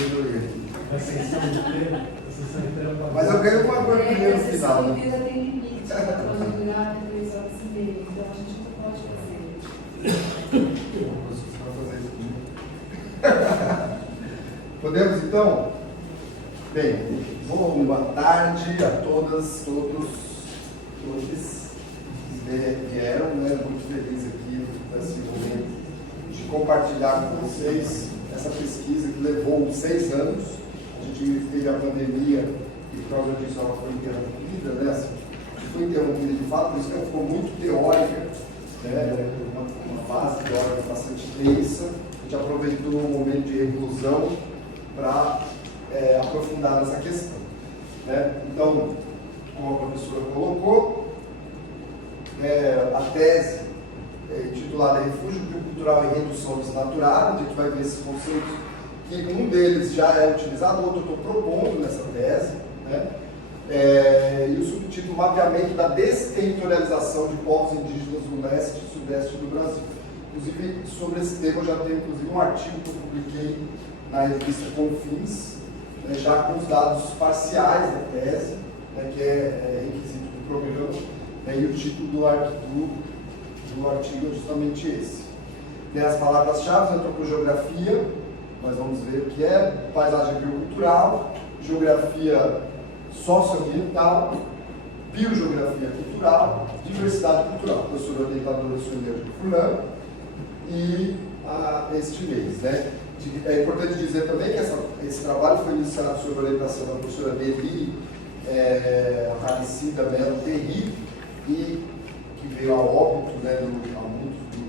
melhorei aqui. A sessão inteira é Mas eu ganho uma coisa primeiro no final. A sessão inteira tem limite, pode durar 3 horas e meia, então a gente não pode fazer. Podemos então? Bem, boa tarde a todas, todos que vieram, né? Muito feliz aqui nesse momento de compartilhar com vocês essa pesquisa que levou 6 anos. A gente teve a pandemia e por causa disso ela foi interrompida, né? Foi interrompida de fato, por isso que ela ficou muito teórica, né? Uma fase teórica bastante densa. A gente aproveitou o momento de reclusão para aprofundar nessa questão, né? Então, como a professora colocou, a tese intitulada Refúgio Biocultural e Redução Desnaturada, a gente vai ver esses conceitos, que um deles já é utilizado, o outro eu estou propondo nessa tese, né? E o subtítulo Mapeamento da Desterritorialização de Povos Indígenas do Leste e Sudeste do Brasil. Inclusive, sobre esse tema eu já tenho um artigo que eu publiquei na revista Confins, né, já com os dados parciais da tese, né, que é requisito do programa, né, e o título do artigo é justamente esse. Tem as palavras-chave, antropogeografia, nós vamos ver o que é, paisagem biocultural, geografia socioambiental, biogeografia cultural, diversidade cultural, professora orientadora Sueli Furlan, e este mês, né? É importante dizer também que esse trabalho foi iniciado sob a orientação da professora Deli Ralicida Melo Terri, e que veio a óbito, né,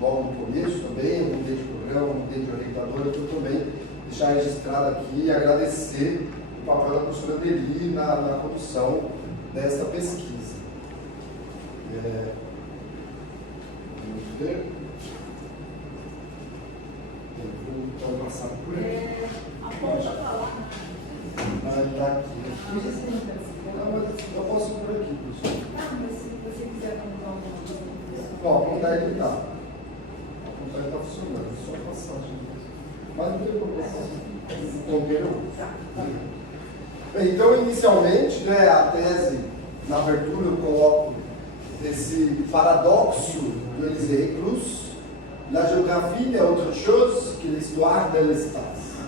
logo no começo também, eu mudei de programa, mudei de orientadora, então também deixar registrado aqui e agradecer o papel da professora Deli na condução desta pesquisa. Vamos ver. Vou passar por aí. Aponta para lá. Está aqui. Não, mas eu posso ir por aqui, professor. Mas se você quiser apontar alguma coisa. Bom, apontar ele está. Apontar ele está funcionando, é só passagem. Mas não tem problema. O ponteiro. Bem, então, inicialmente, né, a tese, na abertura, eu coloco esse paradoxo do Élisée Reclus. La géographie n'est autre chose que l'histoire de l'espace.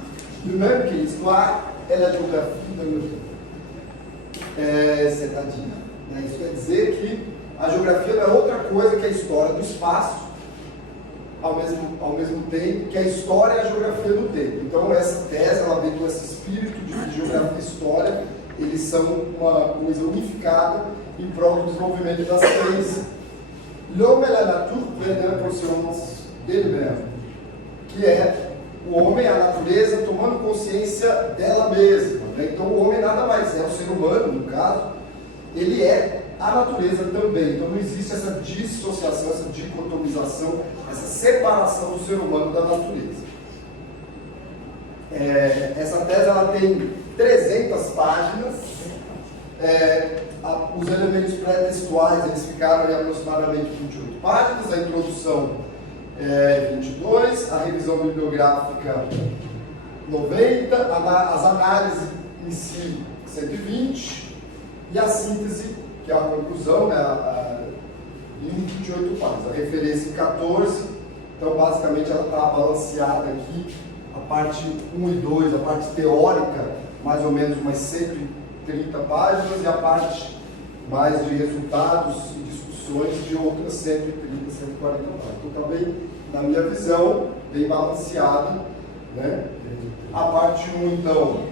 De même que l'histoire est la géographie de notre c'est-à-dire, né, isso quer dizer que a geografia não é outra coisa que a história do espaço, ao mesmo tempo que a história é a geografia do tempo. Então, essa tese, ela vem com esse espírito de geografia e história, eles são uma coisa unificada em prol do desenvolvimento da ciência. L'homme et la nature prennent conscience dele-mesmo, que é o homem, a natureza, tomando consciência dela mesma, né? Então o homem nada mais é, o ser humano, no caso, ele é a natureza também. Então não existe essa dissociação, essa dicotomização, essa separação do ser humano da natureza. Essa tese ela tem 300 páginas. Os elementos pré-textuais eles ficaram em aproximadamente 28 páginas, a introdução 22, a revisão bibliográfica 90, as análises em si 120 e a síntese, que é a conclusão, né, em 28 páginas, a referência em 14. Então basicamente ela está balanceada aqui, a parte 1 e 2, a parte teórica, mais ou menos umas 130 páginas, e a parte mais de resultados e discussões de outras 130, 140 páginas. Então, também, na minha visão, bem balanceado, né? A parte 1, então,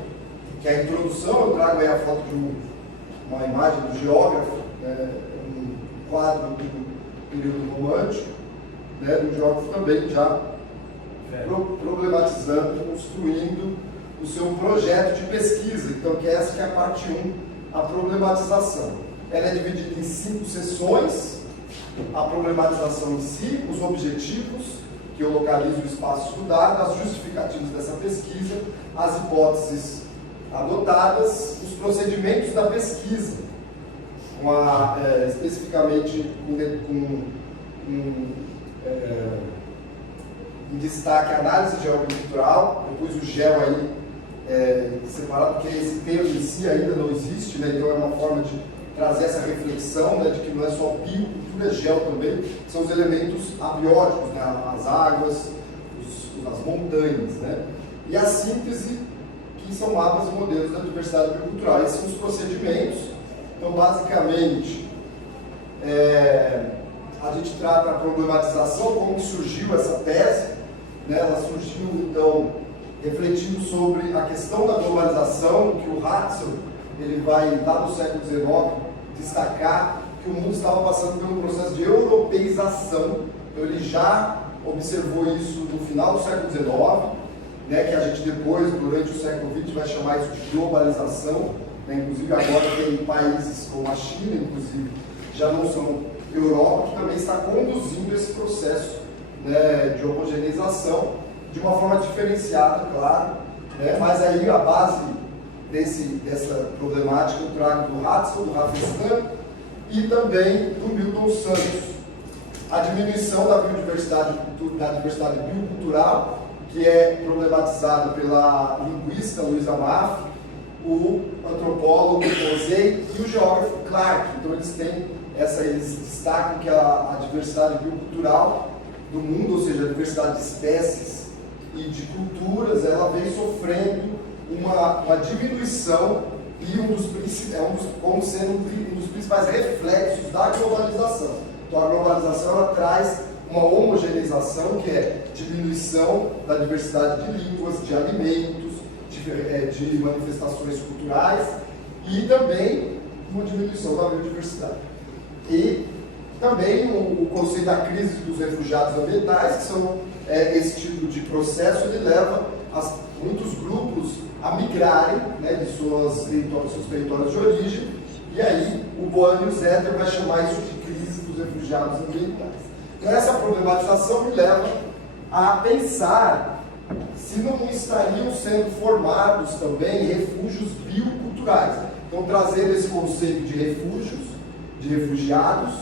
que é a introdução, eu trago aí a foto de uma imagem do geógrafo, né? Um quadro do período romântico, né? Do geógrafo também já problematizando, construindo o seu projeto de pesquisa. Então, essa que é a parte 1, a problematização. Ela é dividida em 5 sessões: a problematização em si, os objetivos, que eu localizo o espaço estudado, as justificativas dessa pesquisa, as hipóteses adotadas, os procedimentos da pesquisa, especificamente em destaque a análise geocultural. Eu pus o geo aí separado, porque esse termo em si ainda não existe, né? Então é uma forma de trazer essa reflexão, né, de que não é só biocultura, é gel também, são os elementos abióticos, né, as águas, as montanhas, né? E a síntese, que são mapas e modelos da diversidade biocultural. Esses são os procedimentos. Então, basicamente, a gente trata a problematização, como surgiu essa tese, né? Ela surgiu, então, refletindo sobre a questão da globalização, que o Hatzel, ele vai, lá no século XIX, destacar que o mundo estava passando por um processo de europeização. Então, ele já observou isso no final do século XIX, né, que a gente depois, durante o século XX, vai chamar isso de globalização, né? Inclusive agora tem países como a China, inclusive, já não são Europa, que também está conduzindo esse processo, né, de homogeneização, de uma forma diferenciada, claro, né? Mas aí a base dessa problemática eu trago do Hatzel, do Rafestan e também do Milton Santos. A diminuição da diversidade biocultural, que é problematizada pela linguista Luísa Maff, o antropólogo Mosey e o geógrafo Clark. Então eles destacam que a diversidade biocultural do mundo, ou seja, a diversidade de espécies e de culturas, ela vem sofrendo uma diminuição e como sendo um dos principais reflexos da globalização. Então a globalização ela traz uma homogeneização, que é diminuição da diversidade de línguas, de alimentos, de manifestações culturais e também uma diminuição da biodiversidade. E também o conceito da crise dos refugiados ambientais, que são esse tipo de processo, ele leva muitos grupos a migrarem, né, de seus territórios de origem, e aí o Boano Zetter vai chamar isso de crise dos refugiados ambientais. Então essa problematização me leva a pensar se não estariam sendo formados também refúgios bioculturais. Então trazendo esse conceito de refúgios, de refugiados,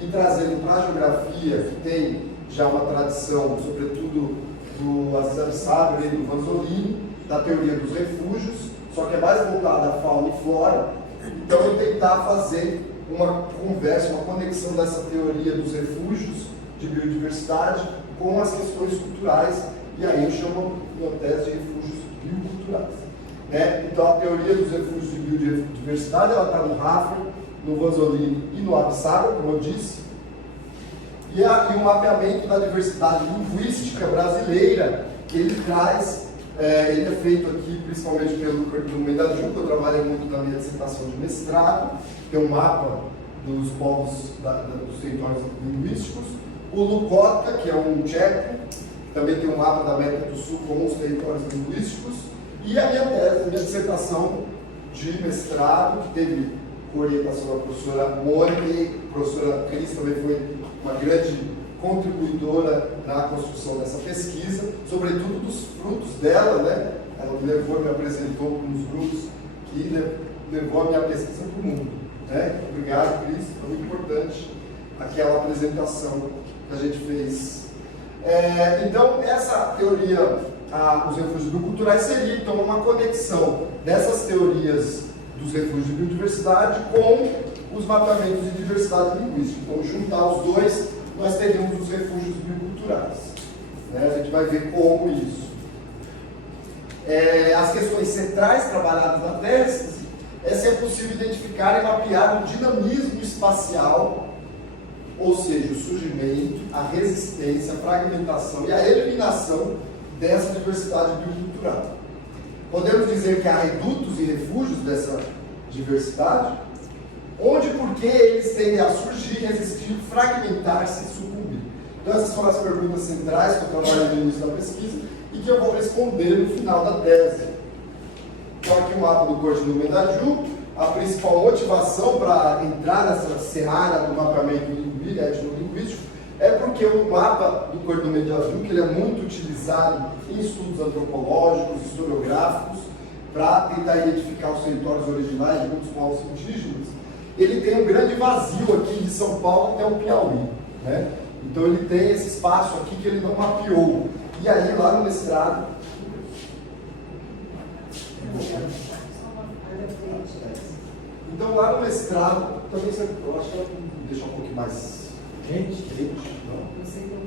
e trazendo para a geografia, que tem já uma tradição, sobretudo do Aziz Absaber e do Vanzolini, da teoria dos refúgios, só que é mais voltada à fauna e flora. Então eu tentar fazer uma conversa, uma conexão dessa teoria dos refúgios de biodiversidade com as questões culturais, e aí eu chamo uma tese de refúgios bioculturais. Né? Então a teoria dos refúgios de biodiversidade, ela está no Raffer, no Vanzolini e no Absaber, como eu disse, e o mapeamento da diversidade linguística brasileira, que ele traz, ele é feito aqui principalmente pelo Mendaju, que eu trabalho muito na minha dissertação de mestrado, tem um mapa dos povos dos territórios linguísticos, o Lukotka, que é um tcheco, também tem um mapa da América do Sul com os territórios linguísticos, e a minha dissertação de mestrado, que teve orientação da professora Mônica, e a professora Cris também foi uma grande contribuidora na construção dessa pesquisa, sobretudo dos frutos dela, né? Ela me levou e me apresentou para uns grupos que levou a minha pesquisa para o mundo. Né? Obrigado, Cris, foi muito importante aquela apresentação que a gente fez. Então, essa teoria, os refúgios bioculturais, seria então uma conexão dessas teorias dos refúgios de biodiversidade com os mapeamentos de diversidade linguística. Então, juntar os dois, nós teríamos os refúgios bioculturais. Né? A gente vai ver como isso. As questões centrais trabalhadas na tese é se é possível identificar e mapear o dinamismo espacial, ou seja, o surgimento, a resistência, a fragmentação e a eliminação dessa diversidade biocultural. Podemos dizer que há redutos e refúgios dessa diversidade, onde e por que eles tendem a surgir, resistir, fragmentar-se e sucumbir. Então essas foram as perguntas centrais que eu trabalhei no início da pesquisa e que eu vou responder no final da tese. Então aqui o mapa do Corte do Mendaju, a principal motivação para entrar nessa seara do mapeamento etnolinguístico é porque o mapa do Corte do Mendaju, que ele é muito utilizado em estudos antropológicos, historiográficos, para tentar identificar os territórios originais de muitos povos indígenas, ele tem um grande vazio aqui de São Paulo até o Piauí. Né? Então ele tem esse espaço aqui que ele não mapeou. E aí lá no mestrado, lá no mestrado, também eu acho que eu vou deixar um pouquinho mais Quente? não?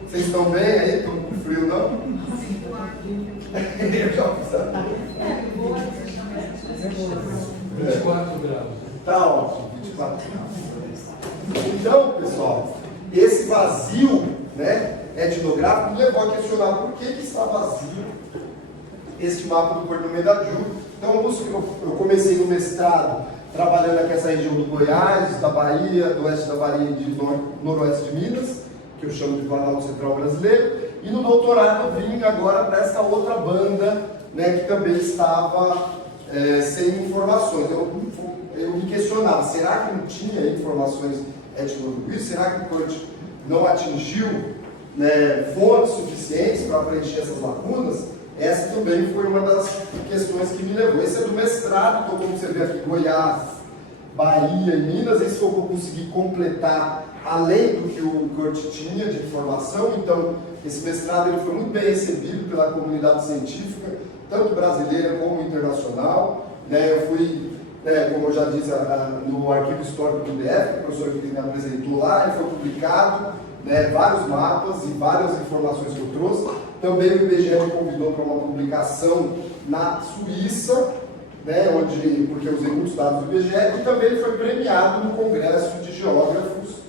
Vocês estão bem aí? Estão com frio, não? Eu já fiz 24 graus. Tá ótimo, 24 graus. Então, pessoal, esse vazio, né, etnográfico me levou a questionar por que está vazio este mapa do Porto do Medaju. Então, eu comecei no mestrado trabalhando aqui nessa região do Goiás, da Bahia, do oeste da Bahia e de noroeste de Minas, que eu chamo de Planalto Central Brasileiro, e no doutorado vim agora para essa outra banda, né, que também estava sem informações. Eu me questionava, será que não tinha informações etnolinguísticas? Será que o Kurt não atingiu, né, fontes suficientes para preencher essas lacunas? Essa também foi uma das questões que me levou. Esse é do mestrado, então, como você vê aqui, Goiás, Bahia e Minas. Esse foi o que eu consegui completar, além do que o Kurt tinha de informação. Então, esse mestrado ele foi muito bem recebido pela comunidade científica, tanto brasileira como internacional. Né, eu fui, como eu já disse, no arquivo histórico do DF, que o professor que me apresentou lá, ele foi publicado, né, vários mapas e várias informações que eu trouxe. Também o IBGE me convidou para uma publicação na Suíça, né, porque eu usei muitos dados do IBGE, e também ele foi premiado no Congresso de Geógrafos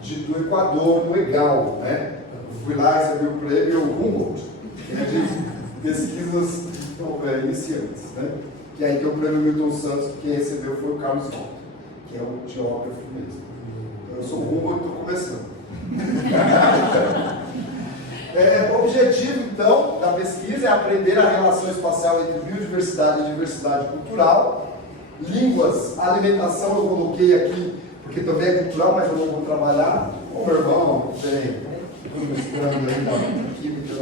do Equador, no EGAL. Né? Eu fui lá e recebi o prêmio Humboldt, de pesquisas iniciantes. Né? Que aí tem o prêmio Milton Santos, que quem recebeu foi o Carlos Volta, que é o geógrafo mesmo. Eu sou o Humboldt e estou começando. O objetivo, então, da pesquisa é aprender a relação espacial entre biodiversidade e diversidade cultural, línguas, alimentação, eu coloquei aqui, porque também é cultural, mas eu não vou trabalhar. Ô, meu irmão, peraí, estou misturando aí, química,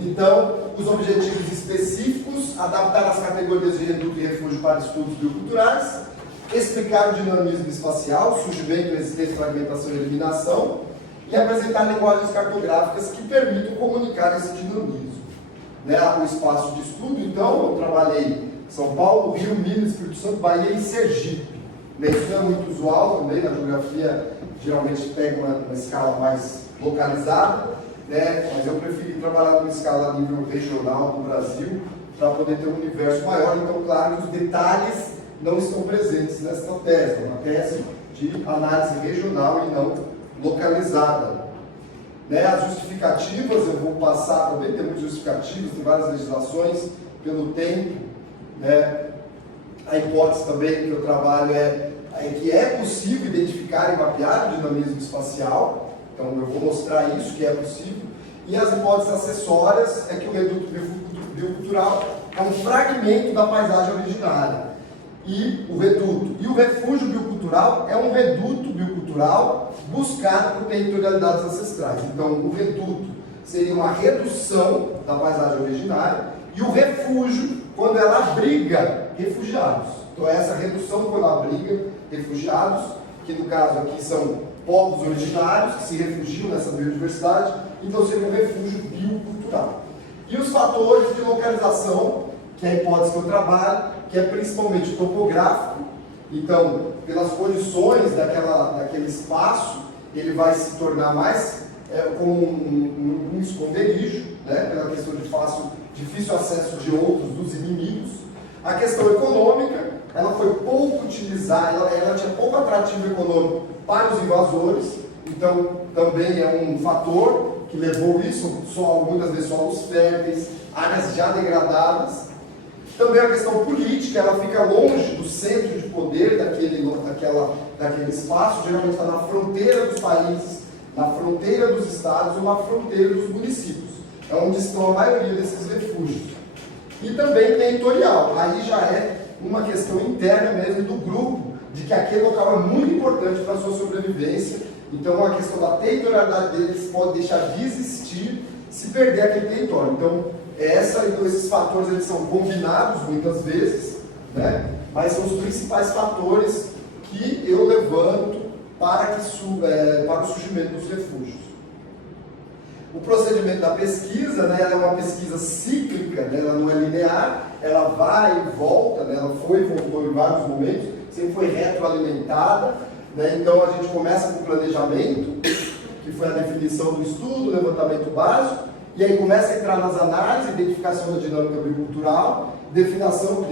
então, os objetivos específicos, adaptar as categorias de reduto e refúgio para estudos bioculturais, explicar o dinamismo espacial, surgimento, existência, fragmentação e eliminação, e apresentar linguagens cartográficas que permitam comunicar esse dinamismo. Né? O espaço de estudo, então, eu trabalhei São Paulo, Rio, Minas, Espírito Santo, Bahia e Sergipe. Né? Isso não é muito usual também, na geografia geralmente pega uma escala mais localizada, né? Mas eu preferi trabalhar numa escala a nível regional do Brasil, para poder ter um universo maior. Então, claro que os detalhes não estão presentes nesta tese, é uma tese de análise regional e não localizada. Né? As justificativas, eu vou passar também, tem muitas justificativas, tem várias legislações, pelo tempo. Né? A hipótese também que eu trabalho é que é possível identificar e mapear o dinamismo espacial, então eu vou mostrar isso, que é possível. E as hipóteses acessórias é que o reduto biocultural é um fragmento da paisagem originária. E o reduto. E o refúgio biocultural é um reduto biocultural buscado por territorialidades ancestrais. Então, o reduto seria uma redução da paisagem originária e o refúgio, quando ela abriga refugiados. Então, essa redução quando ela abriga refugiados, que no caso aqui são povos originários que se refugiam nessa biodiversidade, então seria um refúgio biocultural. E os fatores de localização, que é a hipótese que eu trabalho, que é principalmente topográfico. Então, pelas condições daquele espaço, ele vai se tornar mais como um esconderijo, né? Pela questão de difícil acesso de outros, dos inimigos. A questão econômica, ela foi pouco utilizada, ela tinha pouco atrativo econômico para os invasores, então também é um fator que levou isso, muitas vezes solos férteis, áreas já degradadas. Também a questão política, ela fica longe do centro de poder daquele espaço, geralmente está na fronteira dos países, na fronteira dos estados ou na fronteira dos municípios. É onde estão a maioria desses refúgios. E também territorial, aí já é uma questão interna mesmo do grupo, de que aquele local é muito importante para a sua sobrevivência. Então a questão da territorialidade deles pode deixar de existir se perder aquele território. Então, esses fatores eles são combinados muitas vezes, né? Mas são os principais fatores que eu levanto para o surgimento dos refúgios. O procedimento da pesquisa, né, ela é uma pesquisa cíclica, né, ela não é linear, ela vai e volta, né, ela foi e voltou em vários momentos, sempre foi retroalimentada, né, então a gente começa com o planejamento, que foi a definição do estudo, levantamento básico, e aí começa a entrar nas análises, identificação da dinâmica agricultural, definição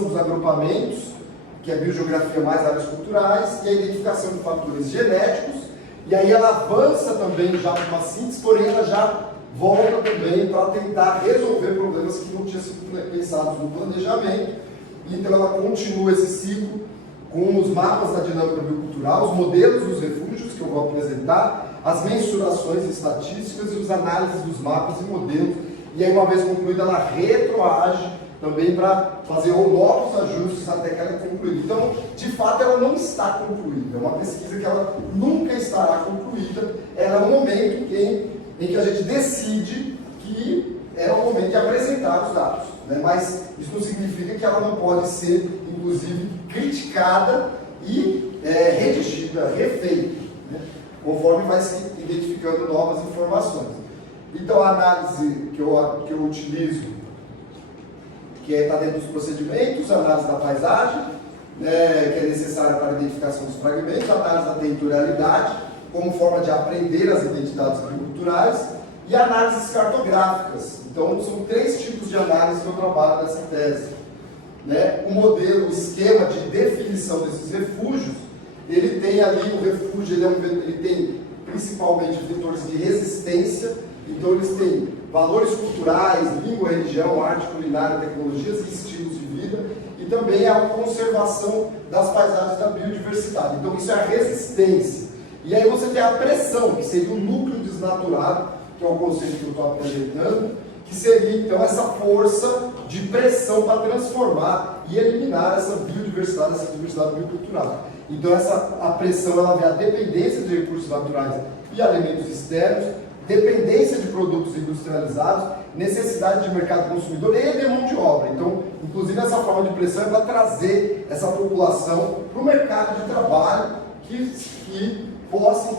dos agrupamentos, que é a biogeografia mais áreas culturais, e a identificação de fatores genéticos, e aí ela avança também já para uma síntese, porém ela já volta também para tentar resolver problemas que não tinham sido pensados no planejamento. Então ela continua esse ciclo com os mapas da dinâmica biocultural, os modelos dos refúgios que eu vou apresentar, as mensurações estatísticas e as análises dos mapas e modelos. E aí, uma vez concluída, ela retroage também para fazer novos ajustes até que ela é concluída. Então, de fato, ela não está concluída. É uma pesquisa que ela nunca estará concluída. Ela é um momento em que a gente decide que é o momento de apresentar os dados, né? Mas isso não significa que ela não pode ser, inclusive, criticada e redigida, refeita, né? Conforme vai se identificando novas informações. Então, a análise que eu utilizo, que está dentro dos procedimentos, a análise da paisagem, né, que é necessária para a identificação dos fragmentos, a análise da territorialidade, como forma de aprender as identidades agriculturais, e análises cartográficas. Então, são 3 tipos de análise que eu trabalho nessa tese. Né? O modelo, o esquema de definição desses refúgios, ele tem ali, o refúgio, ele tem principalmente vetores de resistência, então eles têm valores culturais, língua, religião, arte, culinária, tecnologias e estilos de vida, e também a conservação das paisagens da biodiversidade. Então isso é a resistência. E aí você tem a pressão, que seria o núcleo desnaturado, que é o conceito que eu estou apresentando, que seria então essa força de pressão para transformar e eliminar essa biodiversidade, essa diversidade biocultural. Então a pressão ela vê a dependência de recursos naturais e alimentos externos, dependência de produtos industrializados, necessidade de mercado consumidor e de mão de obra. Então, inclusive, essa forma de pressão é para trazer essa população para o mercado de trabalho que possa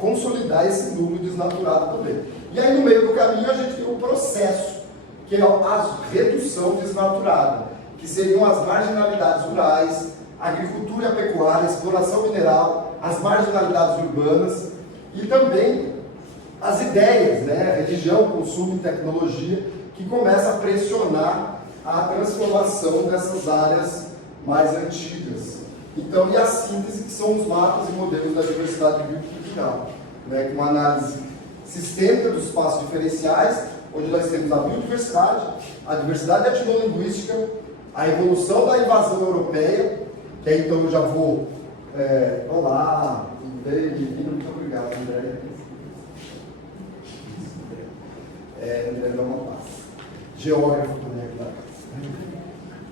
consolidar esse núcleo desnaturado também. E aí, no meio do caminho, a gente tem o processo, que é a redução desnaturada, que seriam as marginalidades rurais, a agricultura e a pecuária, a exploração mineral, as marginalidades urbanas, e também as ideias, né? A religião, consumo e tecnologia, que começa a pressionar a transformação dessas áreas mais antigas. Então, e a síntese, que são os mapas e modelos da diversidade biocultural, né? Com uma análise sistêmica dos espaços diferenciais, onde nós temos a biodiversidade, a diversidade etnolinguística, a evolução da invasão europeia, que aí então eu já vou... olá, tudo bem? Bem-vindo, muito obrigado, André. André dá uma paz. Geógrafo também aqui da casa.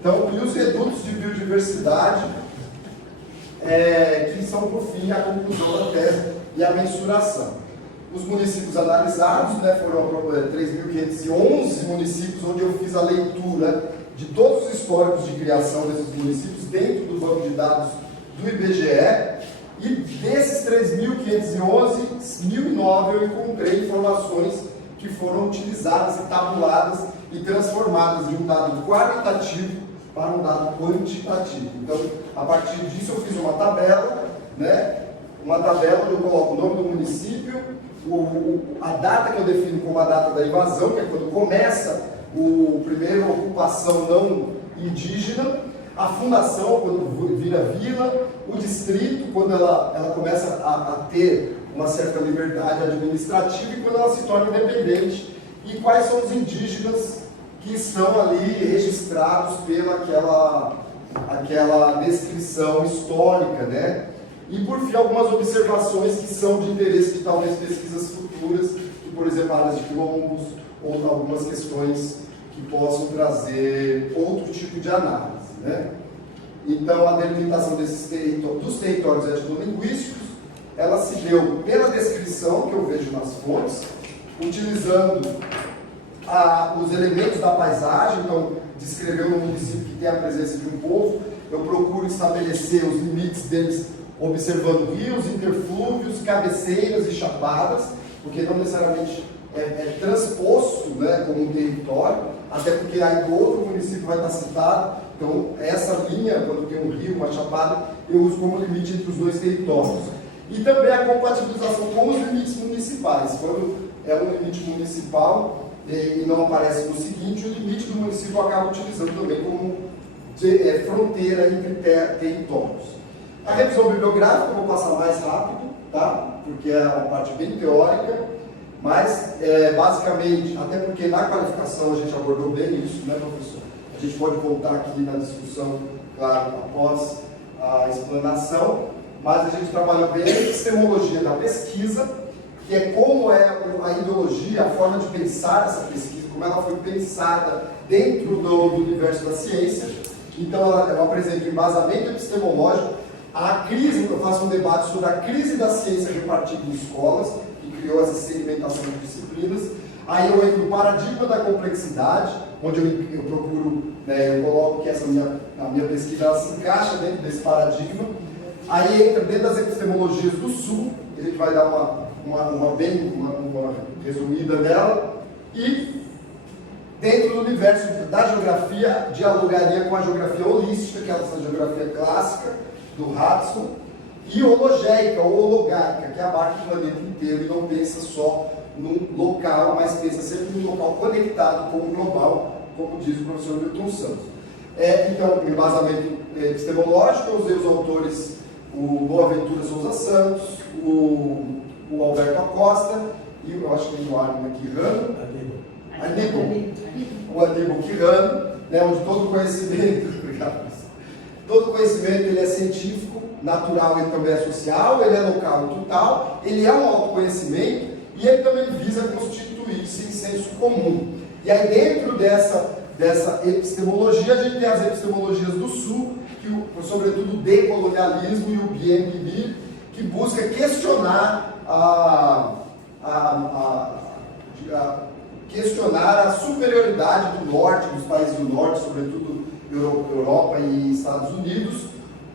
Então, e os redutos de biodiversidade, que são, por fim, a conclusão da tese e a mensuração. Os municípios analisados, né, foram 3.511 municípios, onde eu fiz a leitura de todos os históricos de criação desses municípios dentro do banco de dados do IBGE, e desses 3.511, 1.009 eu encontrei informações que foram utilizadas e tabuladas e transformadas de um dado qualitativo para um dado quantitativo. Então, a partir disso eu fiz uma tabela, né? Uma tabela onde eu coloco o nome do município, a data que eu defino como a data da invasão, que é quando começa a primeira ocupação não indígena, a fundação, quando vira vila, o distrito, quando ela começa a ter uma certa liberdade administrativa e quando ela se torna independente, e quais são os indígenas que estão ali registrados pela aquela descrição histórica, né? E por fim, algumas observações que são de interesse de talvez pesquisas futuras, que, por exemplo, áreas de quilombos ou algumas questões que possam trazer outro tipo de análise, né? Então, a delimitação dos territórios etnolinguísticos, ela se deu pela descrição que eu vejo nas fontes, utilizando os elementos da paisagem. Então, descrever um município que tem a presença de um povo, eu procuro estabelecer os limites deles observando rios, interflúvios, cabeceiras e chapadas, porque não necessariamente é transposto, né, como um território, até porque aí do outro município vai estar citado. Então, essa linha, quando tem um rio, uma chapada, eu uso como limite entre os dois territórios. E também a compatibilização com os limites municipais. Quando é um limite municipal e não aparece no seguinte, o limite do município eu acabo utilizando também como fronteira entre territórios. A revisão bibliográfica eu vou passar mais rápido, tá? Porque é uma parte bem teórica, mas basicamente, até porque na qualificação a gente abordou bem isso, né, professor? A gente pode voltar aqui na discussão, claro, após a explanação, mas a gente trabalha bem a epistemologia da pesquisa, que é como é a ideologia, a forma de pensar essa pesquisa, como ela foi pensada dentro do universo da ciência. Então, eu apresento embasamento epistemológico, a crise, eu faço um debate sobre a crise da ciência repartida em escolas, que criou essa segmentação de disciplinas. Aí eu entro no paradigma da complexidade, onde eu procuro, né, eu coloco que a minha pesquisa ela se encaixa dentro desse paradigma. Aí entra dentro das epistemologias do Sul, a gente vai dar uma resumida dela, e dentro do universo da geografia, dialogaria com a geografia holística, que é essa geografia clássica, do Hudson, e hologéica, ou hologaica, que abarca o planeta inteiro e não pensa só num local, mas pensa sempre num local conectado com o global, como diz o professor Milton Santos. Então, o embasamento epistemológico, eu usei os autores, o Boaventura Souza Santos, o Alberto Acosta, e eu acho que tem o Arno Quirano, o Aníbal Quirano, né, onde todo conhecimento, todo conhecimento ele é científico, natural, ele também é social, ele é local e total, ele é um autoconhecimento e ele também visa constituir-se em senso comum. E aí dentro dessa epistemologia, a gente tem as epistemologias do Sul, que sobretudo o decolonialismo e o BNB, que busca questionar questionar a superioridade do Norte, dos países do Norte, sobretudo Europa e Estados Unidos,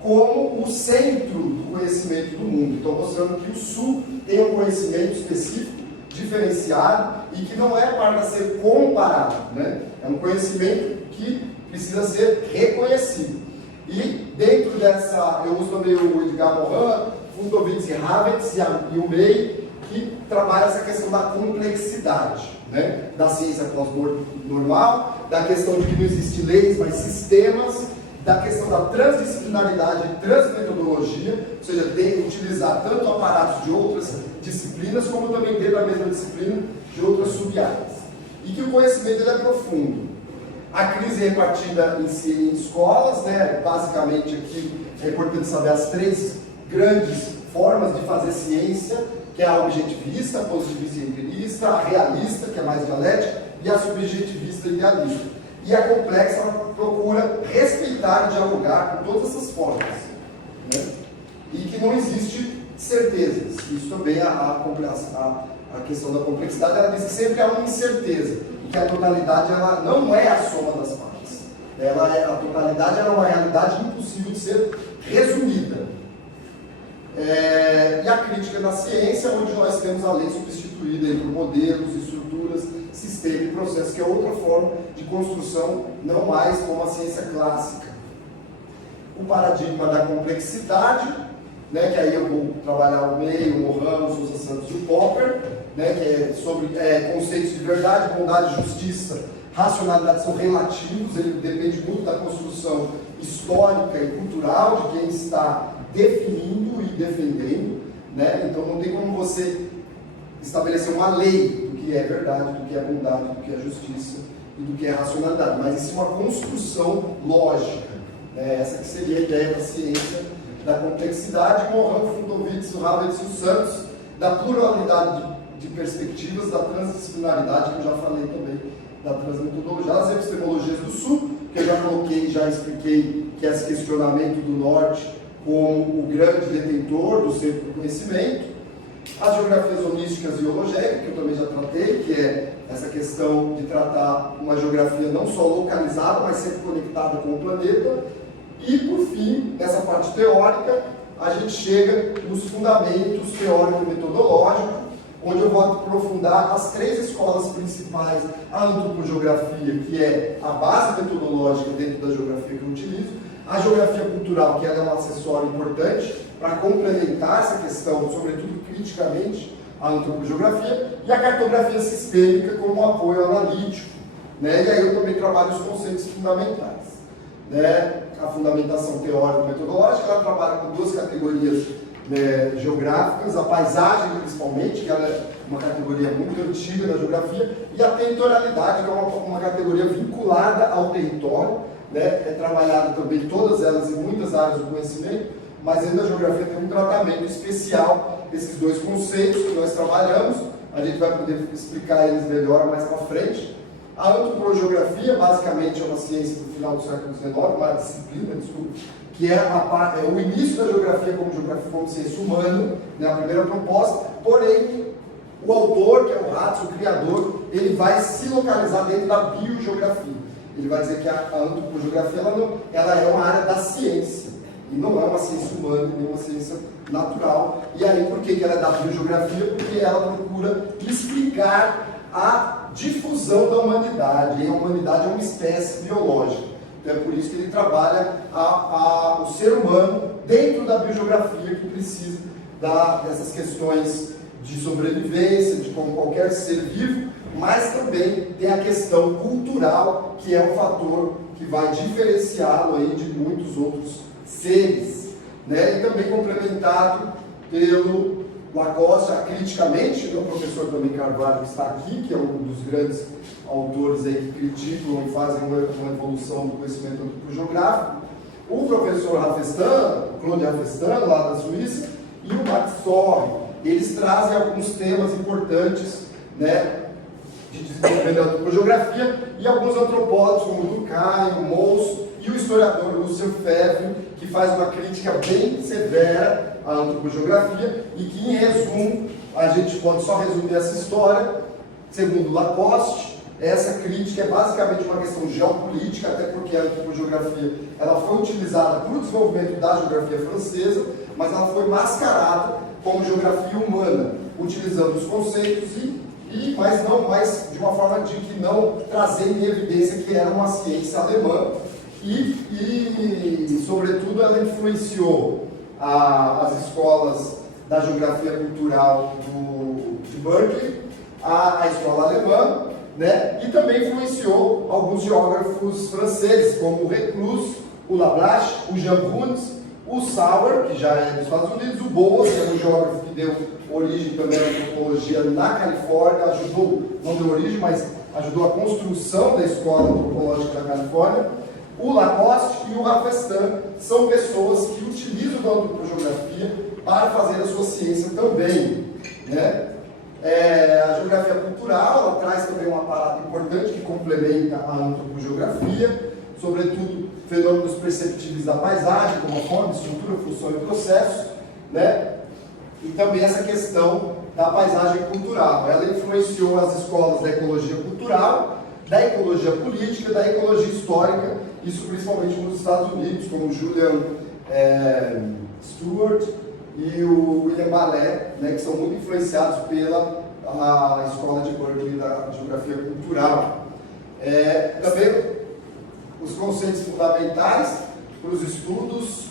como o centro do conhecimento do mundo. Então, mostrando que o Sul tem um conhecimento específico, diferenciado, e que não é para ser comparado, né? É um conhecimento que precisa ser reconhecido. E dentro dessa, eu uso também o Edgar Morin, Fundowitz e Havertz e o May, que trabalha essa questão da complexidade, né? Da ciência pós-normal, da questão de que não existem leis, mas sistemas, da questão da transdisciplinaridade e transmetodologia, ou seja, utilizar tanto aparatos de outras disciplinas, como também dentro da mesma disciplina de outras sub-áreas. E que o conhecimento ele é profundo. A crise é repartida em escolas, né? Basicamente aqui é importante saber as três grandes formas de fazer ciência, que é a objetivista, a positivista e empirista, a realista, que é mais dialética, e a subjetivista e idealista. E a complexa, ela procura respeitar e dialogar com todas essas formas, né? E que não existe certezas. Isso também a questão da complexidade, ela diz que sempre há uma incerteza, e que a totalidade ela não é a soma das partes. A totalidade é uma realidade impossível de ser resumida. E a crítica da ciência, onde nós temos a lei substituída por modelos, estruturas, sistema e processo, que é outra forma de construção, não mais como a ciência clássica. O paradigma da complexidade, né, que aí eu vou trabalhar o May, o Morin, o Souza Santos e o Popper, né, que é sobre conceitos de verdade, bondade, justiça, racionalidade são relativos, ele depende muito da construção histórica e cultural de quem está definindo e defendendo, né? Então não tem como você estabelecer uma lei do que é verdade, do que é bondade, do que é justiça e do que é racionalidade, mas isso é uma construção lógica, né? Essa que seria a ideia da ciência da complexidade, Morin, Fundowitz, Havertz e Santos, da pluralidade de perspectivas, da transdisciplinaridade, que eu já falei também, da transmetodologia, as epistemologias do Sul, que eu já coloquei, já expliquei que é esse questionamento do Norte como o grande detentor do centro do conhecimento, as geografias holísticas e hologéicas, que eu também já tratei, que é essa questão de tratar uma geografia não só localizada, mas sempre conectada com o planeta, e por fim, nessa parte teórica, a gente chega nos fundamentos teórico-metodológicos, onde eu vou aprofundar as 3 escolas principais, a antropogeografia, que é a base metodológica dentro da geografia que eu utilizo, a geografia cultural, que ela é um acessório importante para complementar essa questão, sobretudo criticamente, a antropogeografia, e a cartografia sistêmica como apoio analítico, né? E aí eu também trabalho os conceitos fundamentais, né? A fundamentação teórico-metodológica, ela trabalha com 2 categorias, né, geográficas, a paisagem principalmente, que ela é uma categoria muito antiga da geografia, e a territorialidade, que é uma categoria vinculada ao território, né? É trabalhado também todas elas em muitas áreas do conhecimento, mas dentro da geografia tem um tratamento especial, esses 2 conceitos que nós trabalhamos, a gente vai poder explicar eles melhor mais para frente. A antropogeografia, basicamente, é uma ciência do final do século XIX, uma disciplina, desculpa, que é o início da geografia como ciência humana, né, a primeira proposta, porém, o autor, que é o Ratz, o criador, ele vai se localizar dentro da biogeografia. Ele vai dizer que a antropogeografia ela é uma área da ciência, e não é uma ciência humana, nem uma ciência natural. E aí, por que ela é da biogeografia? Porque ela procura explicar a difusão da humanidade, e a humanidade é uma espécie biológica. Então é por isso que ele trabalha o ser humano dentro da biogeografia, que precisa dessas questões de sobrevivência, de como qualquer ser vivo, mas também tem a questão cultural, que é um fator que vai diferenciá-lo aí de muitos outros seres, né? E também complementado pelo Lacoste, criticamente, o professor também Carvalho que está aqui, que é um dos grandes autores aí que criticam e fazem uma evolução do conhecimento antropogeográfico, o professor Rafestan, Claude Rafestan, lá da Suíça, e o Max Sorre. Eles trazem alguns temas importantes, né, de desenvolvimento da antropogeografia, e alguns antropólogos, como o Durkheim, o Mousse, e o historiador Lúcio Febvre, que faz uma crítica bem severa à antropogeografia, e que, em resumo, a gente pode só resumir essa história. Segundo Lacoste, essa crítica é basicamente uma questão geopolítica, até porque a antropogeografia ela foi utilizada para o desenvolvimento da geografia francesa, mas ela foi mascarada como geografia humana, utilizando os conceitos mas de uma forma de que não trazendo em evidência que era uma ciência alemã. E sobretudo, ela influenciou as escolas da geografia cultural de Berkeley, a escola alemã, né? E também influenciou alguns geógrafos franceses, como o Reclus, o Lablache, o Jean Bruns, o Sauer, que já é dos Estados Unidos, o Boas, que é um geógrafo que deu origem também à antropologia na Califórnia, não deu origem, mas ajudou a construção da escola antropológica da Califórnia. O Lacoste e o Rafestan são pessoas que utilizam a antropogeografia para fazer a sua ciência também, né? A geografia cultural, ela traz também um aparato importante que complementa a antropogeografia, sobretudo fenômenos perceptíveis da paisagem, como a forma, estrutura, função e processo, né? E também essa questão da paisagem cultural. Ela influenciou as escolas da ecologia cultural, da ecologia política, da ecologia histórica, isso principalmente nos Estados Unidos, como Julian Stewart e o William Ballet, né, que são muito influenciados pela escola de Berkeley da geografia cultural. Também os conceitos fundamentais para os estudos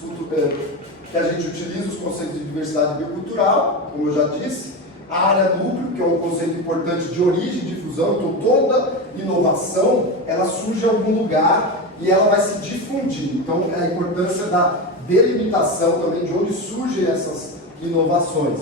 que a gente utiliza, os conceitos de diversidade biocultural, como eu já disse, a área núcleo, que é um conceito importante de origem e difusão. Então toda inovação ela surge em algum lugar e ela vai se difundir. Então a importância da delimitação também de onde surgem essas inovações.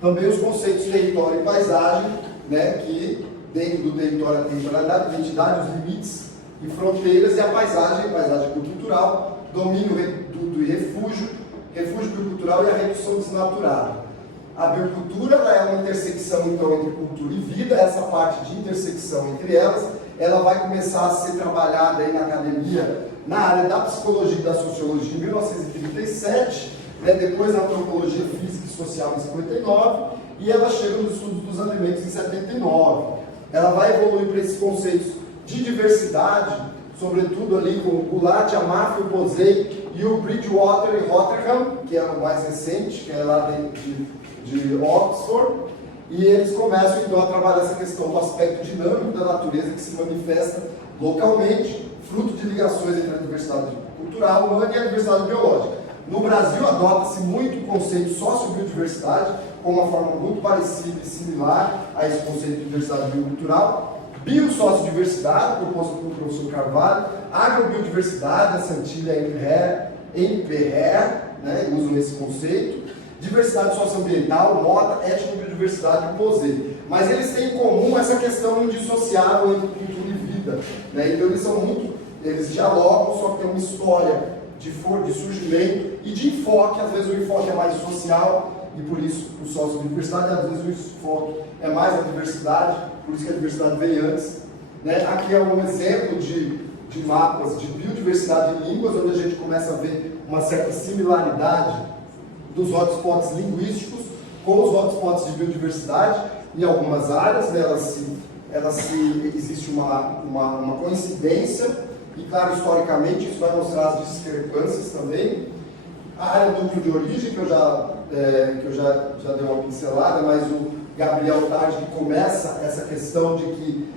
Também os conceitos de território e paisagem, né, que dentro do território a temporalidade, identidade, os limites e fronteiras, e a paisagem biocultural, domínio, reduto e refúgio biocultural e a redução desnaturada. A biocultura ela é uma intersecção então entre cultura e vida. Essa parte de intersecção entre elas, ela vai começar a ser trabalhada aí na academia, na área da psicologia e da sociologia em 1937, né, depois na antropologia física e social em 59, e ela chega nos estudos dos alimentos em 79. Ela vai evoluir para esses conceitos de diversidade, sobretudo ali com o Goulart, Amarfe, o Posey e o Bridgewater e Rotherham, que é o mais recente, que é lá de Oxford. e eles começam então a trabalhar essa questão do aspecto dinâmico da natureza que se manifesta localmente, fruto de ligações entre a diversidade cultural humana e a diversidade biológica. No Brasil, adota-se muito o conceito sociobiodiversidade, com uma forma muito parecida e similar a esse conceito de diversidade biocultural. Biosociodiversidade, proposto pelo professor Carvalho, agrobiodiversidade, a Santilha Emperrer, né, usam esse conceito. Diversidade socioambiental, Mota, etnobiodiversidade e Posé. Mas eles têm em comum essa questão indissociável entre cultura e vida. Né? Então eles dialogam, só que tem uma história de surgimento e de enfoque. Às vezes o enfoque é mais social e por isso o sociodiversidade, às vezes o enfoque é mais a diversidade, por isso que a diversidade veio antes. Né? Aqui é um exemplo de mapas de biodiversidade de línguas, onde a gente começa a ver uma certa similaridade dos hotspots linguísticos com os hotspots de biodiversidade em algumas áreas, né, existe uma coincidência e, claro, historicamente isso vai mostrar as discrepâncias também. A área do núcleo de origem, que eu já dei uma pincelada, mas o Gabriel Tarde começa essa questão de que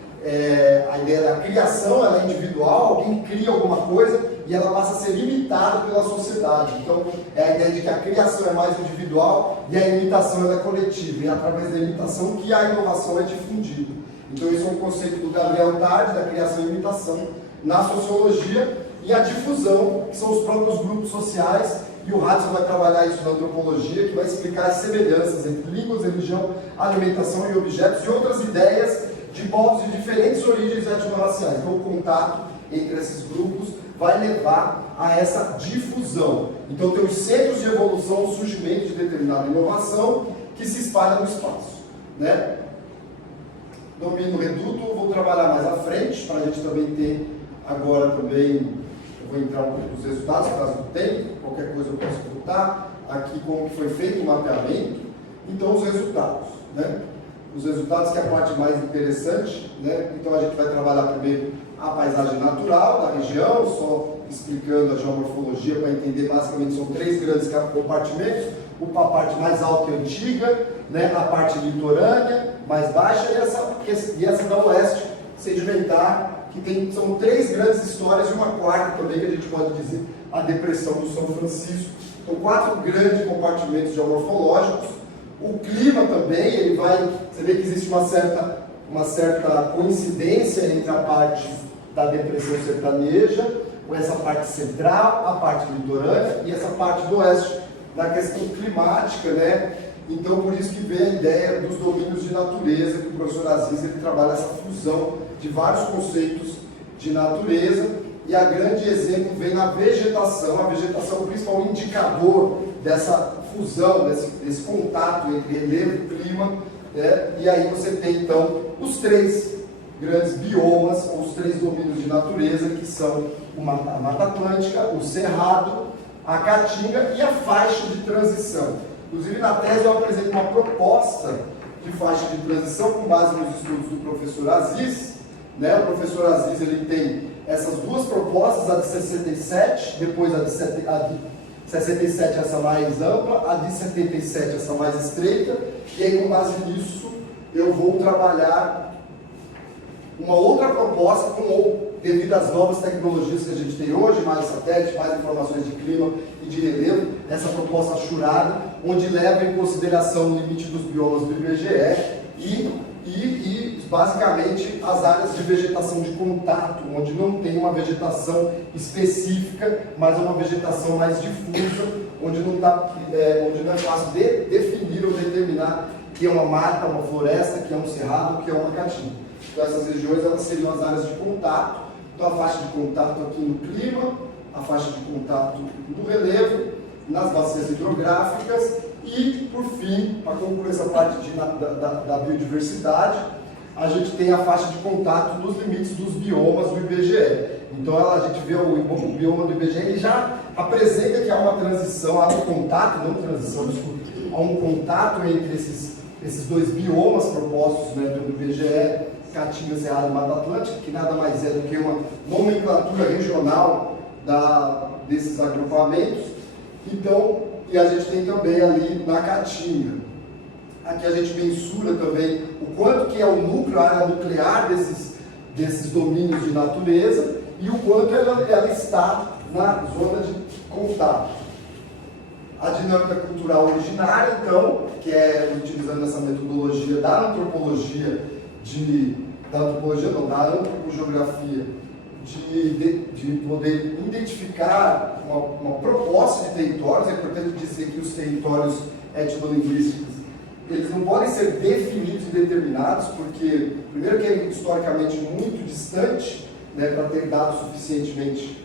a ideia da criação ela é individual, alguém cria alguma coisa e ela passa a ser limitada pela sociedade. Então, é a ideia de que a criação é mais individual e a imitação é coletiva, e é através da imitação que a inovação é difundida. Então, esse é um conceito do Gabriel Tarde, da criação e imitação na sociologia, e a difusão, que são os próprios grupos sociais, e o Hudson vai trabalhar isso na antropologia, que vai explicar as semelhanças entre línguas, religião, alimentação e objetos, e outras ideias de povos de diferentes origens etnorraciais. Então, o contato entre esses grupos vai levar a essa difusão. Então, tem os centros de evolução, o surgimento de determinada inovação que se espalha no espaço. Né? Domínio reduto, vou trabalhar mais à frente, para a gente também ter agora também, eu vou entrar um pouco nos resultados, por causa do tempo, qualquer coisa eu posso botar aqui como que foi feito o mapeamento. Então, os resultados. Né? Os resultados que é a parte mais interessante, né? Então a gente vai trabalhar primeiro a paisagem natural da região, só explicando a geomorfologia para entender, basicamente são 3 grandes compartimentos, a parte mais alta e antiga, né? A parte litorânea, mais baixa, e essa da oeste, sedimentar, que são 3 grandes histórias e uma quarta também, que a gente pode dizer a depressão do São Francisco. Então 4 grandes compartimentos geomorfológicos. O clima também, ele vai, você vê que existe uma certa coincidência entre a parte da depressão sertaneja, com essa parte central, a parte litorânea e essa parte do oeste, da questão climática, né? Então, por isso que vem a ideia dos domínios de natureza, que o professor Aziz ele trabalha essa fusão de vários conceitos de natureza, e a grande exemplo vem na vegetação, a vegetação é o principal indicador dessa fusão, desse contato entre relevo e clima, né? E aí você tem então os 3 grandes biomas, ou os 3 domínios de natureza, que são a Mata Atlântica, o Cerrado, a Caatinga e a faixa de transição. Inclusive na tese eu apresento uma proposta de faixa de transição com base nos estudos do professor Aziz, né? O professor Aziz ele tem essas 2 propostas, a de 67, depois a de 67 essa mais ampla, a de 77 essa mais estreita, e aí com base nisso eu vou trabalhar uma outra proposta devido às novas tecnologias que a gente tem hoje, mais satélite, mais informações de clima e de relevo, essa proposta churada, onde leva em consideração o limite dos biomas do IBGE e basicamente as áreas de vegetação de contato, onde não tem uma vegetação específica, mas uma vegetação mais difusa, onde não é fácil definir ou determinar que é uma mata, uma floresta, que é um cerrado, que é uma caatinga. Então essas regiões elas seriam as áreas de contato. Então a faixa de contato aqui no clima, a faixa de contato no relevo, nas bacias hidrográficas e, por fim, para concluir essa parte da biodiversidade, a gente tem a faixa de contato dos limites dos biomas do IBGE. Então a gente vê o bioma do IBGE, ele já apresenta que há uma transição, há um contato, não transição, desculpa, há um contato entre esses 2 biomas propostos, né, do IBGE, Caatinga, Cerrado e Mata Atlântica, que nada mais é do que uma nomenclatura regional desses agrupamentos. Então, e a gente tem também ali na Caatinga Aqui a gente mensura também o quanto que é o núcleo, a área nuclear desses domínios de natureza e o quanto ela está na zona de contato. A dinâmica cultural originária, então, que é utilizando essa metodologia da antropologia, da antropogeografia, de poder identificar uma proposta de territórios. É importante dizer que os territórios etnolinguísticos, eles não podem ser definidos e determinados, porque, primeiro, que é historicamente muito distante, né, para ter dados suficientemente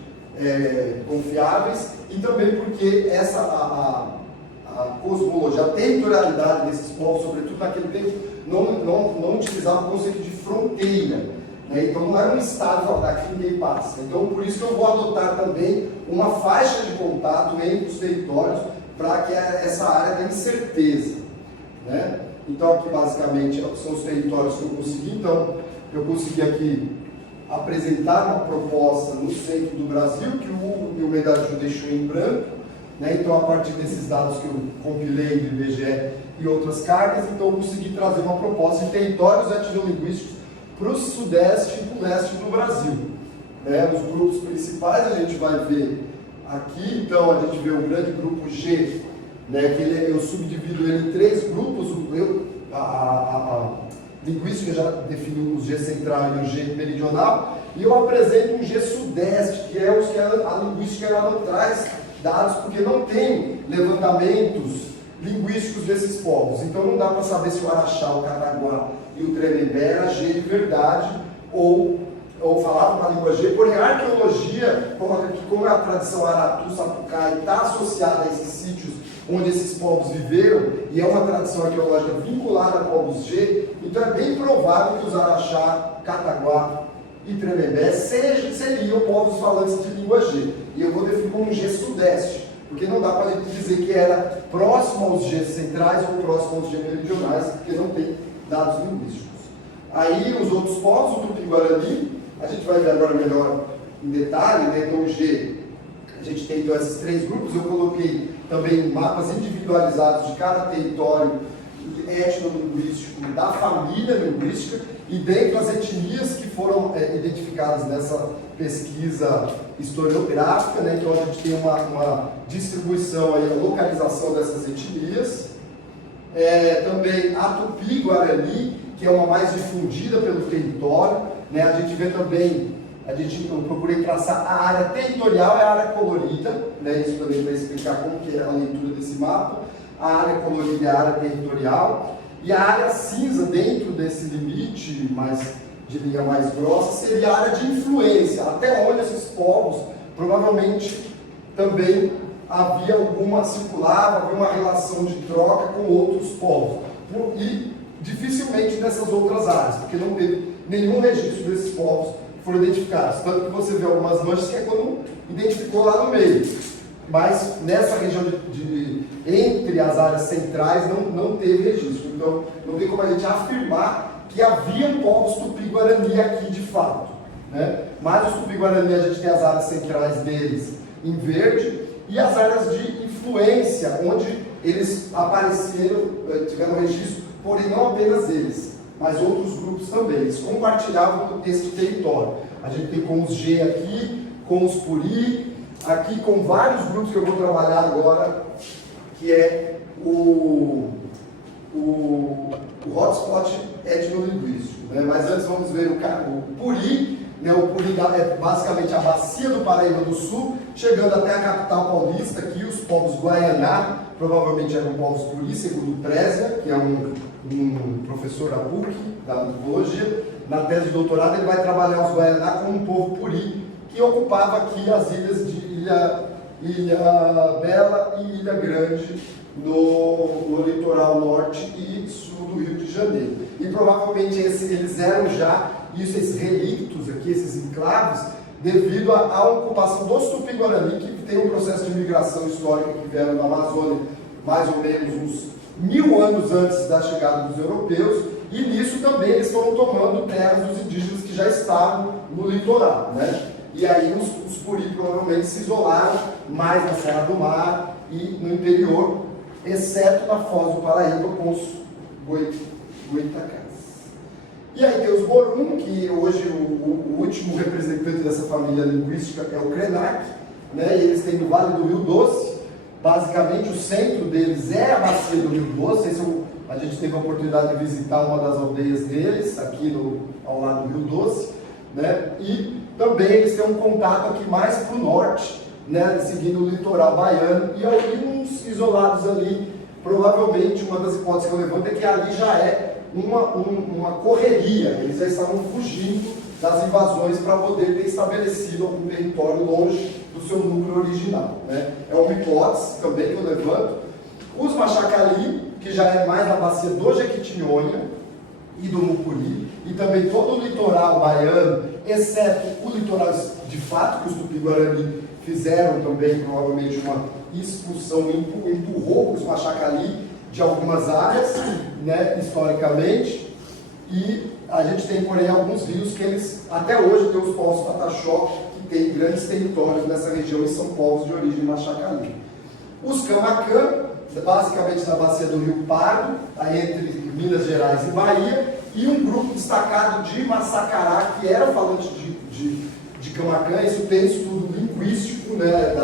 confiáveis, e também porque a cosmologia, a territorialidade desses povos, sobretudo naquele tempo, não utilizava o conceito de fronteira, né? Então não era um estado daqui ninguém passa. Então por isso que eu vou adotar também uma faixa de contato entre os territórios para que essa área da incerteza, né? Então aqui basicamente são os territórios que eu consegui. Então eu consegui aqui apresentar uma proposta no centro do Brasil, que o Medalhão deixou em branco, né? Então, a partir desses dados que eu compilei do IBGE e outras cargas, então eu consegui trazer uma proposta de territórios etnolinguísticos para o sudeste e para o leste do Brasil. Né? Os grupos principais a gente vai ver aqui, então a gente vê o grande grupo G, né? Que eu subdivido ele em 3 grupos. A linguística já definiu o G central e o G meridional, e eu apresento um G sudeste, que é os que a linguística ela não traz dados, porque não tem levantamentos linguísticos desses povos. Então não dá para saber se o Araxá, o Caraguá e o Tremembé era G de verdade ou falavam uma língua G, porém a arqueologia coloca que, como a tradição Aratu, Sapucaí está associada a esses sítios onde esses povos viveram, e é uma tradição arqueológica vinculada a povos G, então é bem provável que os Araxá, Cataguá e Tremembé seriam povos falantes de língua G. E eu vou definir como um G sudeste, porque não dá para a gente dizer que era próximo aos G centrais ou próximo aos G meridionais, porque não tem dados linguísticos. Aí os outros povos, o Tupi-Guarani, a gente vai ver agora melhor em detalhe, né? Então o G, a gente tem então esses 3 grupos. Eu coloquei também mapas individualizados de cada território etnolinguístico da família linguística, e dentro das etnias que foram identificadas nessa pesquisa historiográfica, né? Então a gente tem uma distribuição, aí, a localização dessas etnias. Também a Tupi-Guarani, que é uma mais difundida pelo território, né? A gente vê também, eu procurei traçar a área territorial e a área colorida, né? Isso também vai explicar como que é a leitura desse mapa. A área colorida é a área territorial, e a área cinza dentro desse limite de linha mais grossa seria a área de influência, até onde esses povos provavelmente também havia uma relação de troca com outros povos, e dificilmente nessas outras áreas, porque não teve nenhum registro desses povos que foram identificados, tanto que você vê algumas manchas que é quando identificou lá no meio, mas nessa região entre as áreas centrais não teve registro. Então não tem como a gente afirmar que havia povos Tupi-Guarani aqui de fato, né? Mas os Tupi-Guarani, a gente tem as áreas centrais deles em verde, e as áreas de influência, onde eles apareceram, tiveram registro, porém não apenas eles, mas outros grupos também. Eles compartilhavam este território. A gente tem com os G aqui, com os Puri, aqui com vários grupos que eu vou trabalhar agora, que é o hotspot etnolinguístico, né? Mas antes vamos ver o Puri, né? O Puri é basicamente a bacia do Paraíba do Sul, chegando até a capital paulista, aqui os povos Guaianá, provavelmente eram povos Puri, segundo Trésia, que é um professor da PUC, da antropologia. Na tese de doutorado ele vai trabalhar os Guaianá como um povo Puri, que ocupava aqui as ilhas de Ilha Bela e Ilha Grande, no litoral norte e sul do Rio de Janeiro. E provavelmente eles eram já esses relictos aqui, esses enclaves, devido à ocupação dos Tupi-Guarani, que tem um processo de migração histórica que vieram da Amazônia mais ou menos uns 1000 anos antes da chegada dos europeus, e nisso também eles foram tomando terras dos indígenas que já estavam no litoral, né? E aí os Puri provavelmente se isolaram mais na Serra do Mar e no interior, exceto na Foz do Paraíba, com os Goitacás. E aí tem os Borum, que hoje o último representante dessa família linguística é o Krenak, né? E eles têm no Vale do Rio Doce. Basicamente o centro deles é a bacia do Rio Doce. A gente teve a oportunidade de visitar uma das aldeias deles, aqui ao lado do Rio Doce, né? E também eles têm um contato aqui mais para o norte, né? Seguindo o litoral baiano, e alguns isolados ali. Provavelmente uma das hipóteses que eu levanto é que ali já é uma correria, eles já estavam fugindo das invasões para poder ter estabelecido algum território longe do seu núcleo original, né? É uma hipótese também que eu levanto. Os Machacali, que já é mais a bacia do Jequitinhonha e do Mucuri, e também todo o litoral baiano, exceto o litoral de fato, que os Tupi-Guarani fizeram também, provavelmente, uma expulsão, empurrou os Machacali de algumas áreas, né, historicamente, e a gente tem, porém, alguns rios que eles, até hoje, tem os povos Pataxó, que têm grandes territórios nessa região e são povos de origem Machacali. Os Camacã, basicamente na bacia do Rio Pardo, aí entre Minas Gerais e Bahia, e um grupo destacado de Massacará, que era falante de Camacã. Isso tem estudo linguístico, né,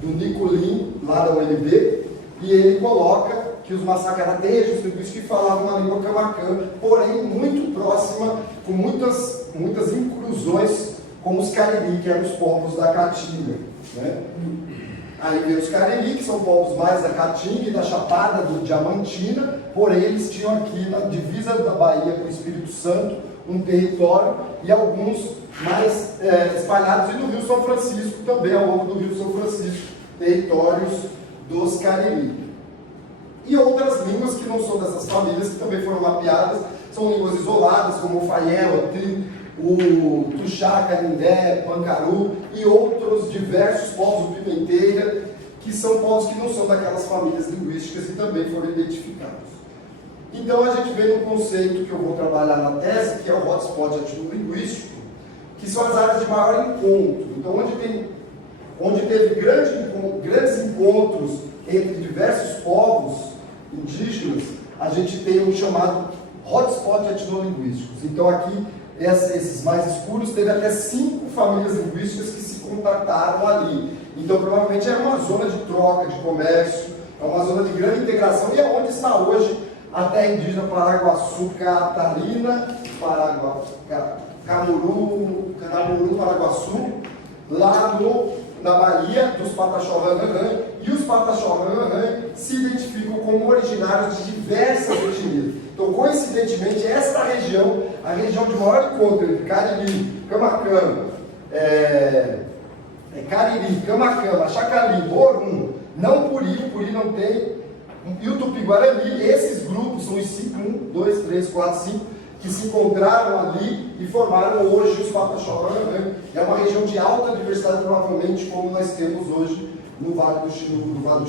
do Nicolin, lá da UNB, e ele coloca que os Massacará têm registro linguístico que falavam a língua Camacã, porém muito próxima, com muitas inclusões com os Cariri, que eram os povos da Caatinga, né? Aí vem os Cariri, que são povos mais da Caatinga e da Chapada do Diamantina, porém eles tinham aqui na divisa da Bahia com o Espírito Santo um território, e alguns mais espalhados, e no Rio São Francisco também, ao longo do Rio São Francisco, territórios dos Cariri. E outras línguas que não são dessas famílias, que também foram mapeadas, são línguas isoladas, como o Faiel, o Tuxá, Canindé, Pancaru e outros diversos povos do Pimenteira, que são povos que não são daquelas famílias linguísticas e também foram identificados. Então a gente vê um conceito que eu vou trabalhar na tese, que é o hotspot etnolinguístico, que são as áreas de maior encontro. Então onde teve grandes encontros entre diversos povos indígenas, a gente tem um chamado hotspot etnolinguísticos. Então aqui, esses mais escuros, teve até 5 famílias linguísticas que se contataram ali. Então provavelmente é uma zona de troca, de comércio, é uma zona de grande integração, e é onde está hoje a terra indígena Paraguaçu, Catarina, Camuru, Paraguaçu, lá na Bahia, dos Pataxó-Ranganhã, e os Pataxó-Ranganhã se identificam como originários de diversas etnias. Então, coincidentemente, esta região, a região de maior encontro entre Cariri, Camacã, Camacã, Machacali, Borum, não Puri não tem, e o Tupi-Guarani, esses grupos são os 5, 1, 2, 3, 4, 5, que se encontraram ali e formaram hoje os Pataxó-Ranganhã. É uma região de alta diversidade, provavelmente, como nós temos hoje no Vale do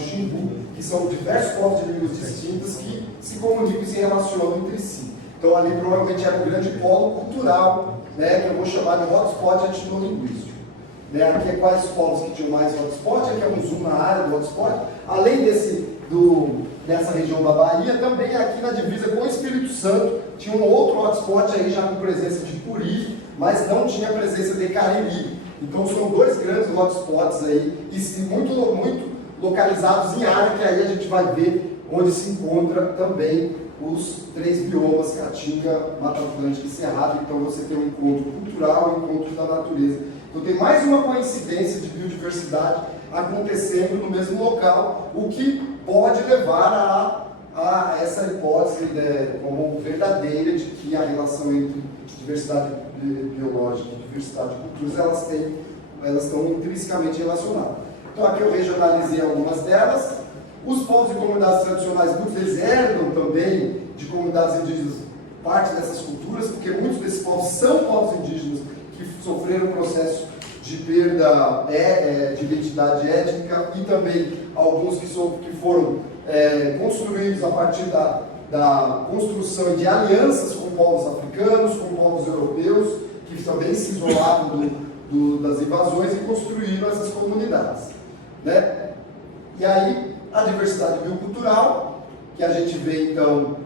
Xingu, que são diversos povos de línguas distintas que se comunicam e se relacionam entre si. Então ali provavelmente era um grande polo cultural, né, que eu vou chamar de hotspot etnolinguístico. Né, aqui é quais povos que tinham mais hotspot, aqui é um zoom na área do hotspot. Além dessa região da Bahia, também aqui na divisa com o Espírito Santo, tinha um outro hotspot aí já com presença de Puri, mas não tinha presença de Cariri. Então são 2 grandes hotspots aí, e muito localizados em área, que aí a gente vai ver onde se encontra também os 3 biomas, Caatinga, Mata Atlântica e Cerrado. Então você tem um encontro cultural, um encontro da natureza. Então tem mais uma coincidência de biodiversidade acontecendo no mesmo local, o que pode levar a essa hipótese, né, como verdadeira, de que a relação entre diversidade biológica e diversidade de culturas, elas estão intrinsecamente relacionadas. Então aqui eu regionalizei algumas delas. Os povos e comunidades tradicionais, muitos deles herdam também de comunidades indígenas parte dessas culturas, porque muitos desses povos são povos indígenas que sofreram processo de perda de identidade étnica, e também alguns que foram construídos a partir da construção de alianças com povos africanos, com povos europeus, que também se isolaram das invasões e construíram essas comunidades, né? E aí, a diversidade biocultural, que a gente vê então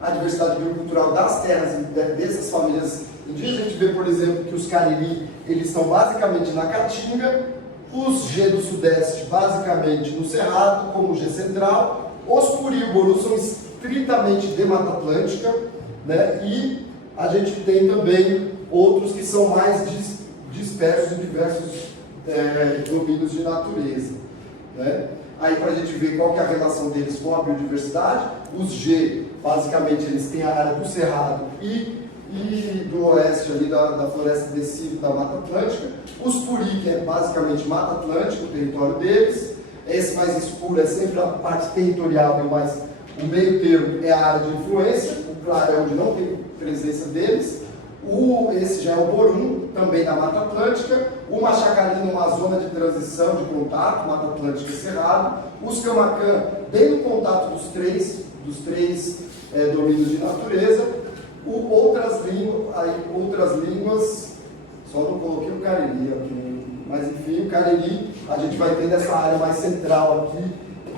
a diversidade biocultural das terras dessas famílias indígenas. A gente vê, por exemplo, que os Cariri, eles estão basicamente na Caatinga, os G do Sudeste basicamente no Cerrado, como o G Central, os Puri e o Boru são estritamente de Mata Atlântica, né? E a gente tem também outros que são mais dispersos em diversos domínios de natureza, né? Aí para a gente ver qual que é a relação deles com a biodiversidade, os G, basicamente, eles têm a área do Cerrado e do oeste ali da floresta decível da Mata Atlântica, os Puri, que é basicamente Mata Atlântica, o território deles, esse mais escuro é sempre a parte territorial, mas o meio termo é a área de influência, o claro é onde não tem presença deles, esse já é o Borum, também da Mata Atlântica, o Machacarina, uma zona de transição, de contato, Mata Atlântica e Cerrado, os Camacã, bem no contato dos três domínios de natureza, outras línguas, só não coloquei o Cariri aqui, mas enfim, o Cariri, a gente vai ter nessa área mais central aqui,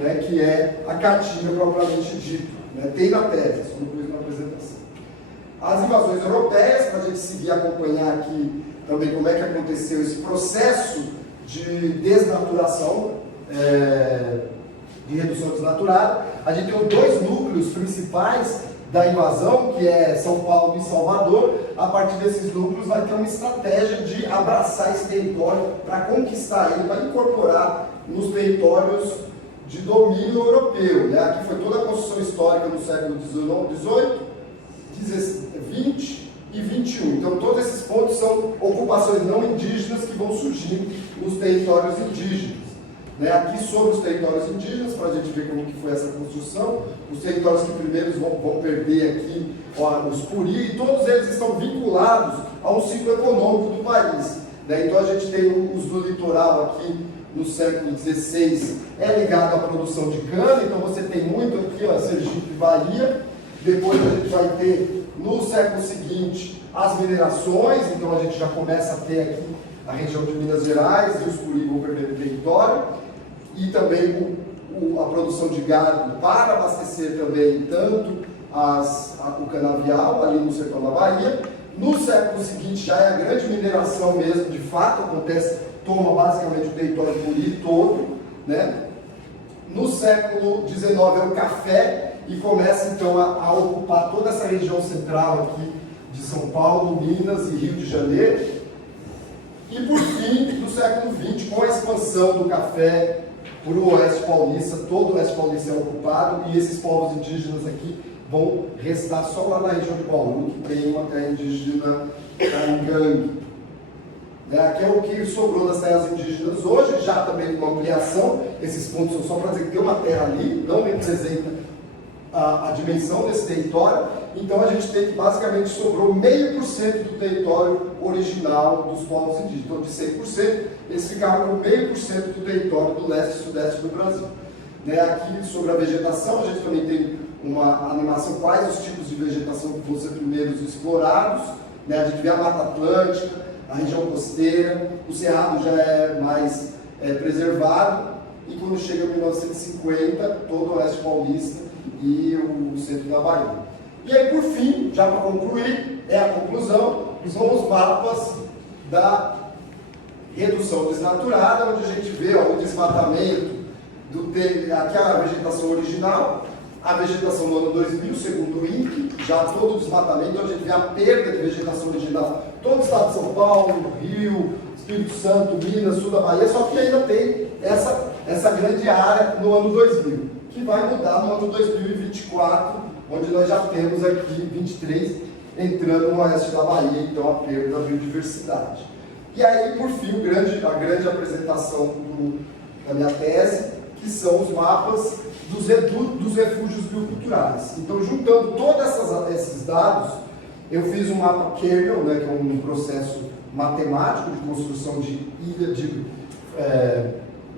né, que é a Caatinga propriamente dito, né, tem na tese, só não pus na apresentação. As invasões europeias, para a gente seguir acompanhar aqui também como é que aconteceu esse processo de desnaturação, de redução desnaturada. A gente tem dois núcleos principais da invasão, que é São Paulo e Salvador. A partir desses núcleos vai ter uma estratégia de abraçar esse território para conquistar ele, para incorporar nos territórios de domínio europeu, né? Aqui foi toda a construção histórica no século XVIII, XX e XXI. Então todos esses pontos são ocupações não indígenas que vão surgindo nos territórios indígenas. Né? Aqui sobre os territórios indígenas, para a gente ver como que foi essa construção, os territórios que primeiro vão perder aqui, os Puri, e todos eles estão vinculados a um ciclo econômico do país. Né? Então a gente tem os do litoral aqui no século XVI, é ligado à produção de cana, então você tem muito aqui, ó, Sergipe e Bahia. Depois a gente vai ter, no século seguinte, as minerações, então a gente já começa a ter aqui a região de Minas Gerais e os Puri vão perder o território, e também a produção de gado para abastecer também tanto o canavial ali no sertão da Bahia. No século seguinte já é a grande mineração mesmo, de fato acontece, toma basicamente o território Puri todo, né? No século XIX é o café e começa então a ocupar toda essa região central aqui de São Paulo, Minas e Rio de Janeiro. E por fim, no século XX, com a expansão do café para o oeste paulista, todo o oeste paulista é ocupado e esses povos indígenas aqui vão restar só lá na região de Bauru, que tem uma terra indígena Caingangue. Aqui é o que sobrou das terras indígenas hoje, já também com ampliação. Esses pontos são só para dizer que tem uma terra ali, não representa a dimensão desse território. Então a gente tem que basicamente sobrou 0,5% do território original dos povos indígenas. Então de 100%, eles ficaram com 0,5% do território do leste e sudeste do Brasil. Aqui sobre a vegetação, a gente também tem uma animação, quais os tipos de vegetação que vão ser primeiros explorados. A gente vê a Mata Atlântica, a região costeira, o Cerrado já é mais preservado, e quando chega em 1950, todo o oeste paulista e o centro da Bahia. E aí, por fim, já para concluir, a conclusão, são os mapas da redução desnaturada, onde a gente vê o desmatamento, aqui a vegetação original, a vegetação no ano 2000, segundo o INPE, já todo o desmatamento, onde a gente vê a perda de vegetação original, todo o estado de São Paulo, Rio, Espírito Santo, Minas, sul da Bahia, só que ainda tem essa grande área no ano 2000, que vai mudar no ano 2024, onde nós já temos aqui 23 entrando no oeste da Bahia, então a perda da biodiversidade. E aí, por fim, a grande apresentação da minha tese, que são os mapas dos refúgios bioculturais. Então, juntando todos esses dados, eu fiz um mapa kernel, que é um processo matemático de construção de ilha de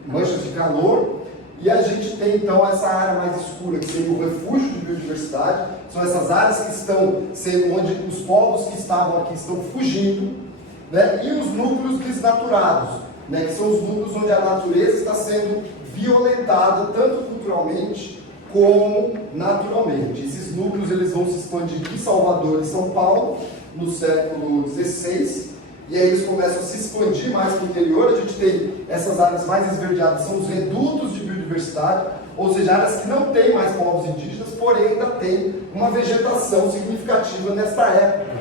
manchas de calor, e a gente tem então essa área mais escura, que seria o refúgio de biodiversidade, são essas áreas que estão sendo, onde os povos que estavam aqui estão fugindo, e os núcleos desnaturados, que são os núcleos onde a natureza está sendo violentada, tanto culturalmente como naturalmente. Esses núcleos eles vão se expandir em Salvador e São Paulo no século XVI, e aí eles começam a se expandir mais para o interior. A gente tem essas áreas mais esverdeadas, são os redutos de biodiversidade, ou seja, áreas que não têm mais povos indígenas, porém ainda tem uma vegetação significativa nesta época.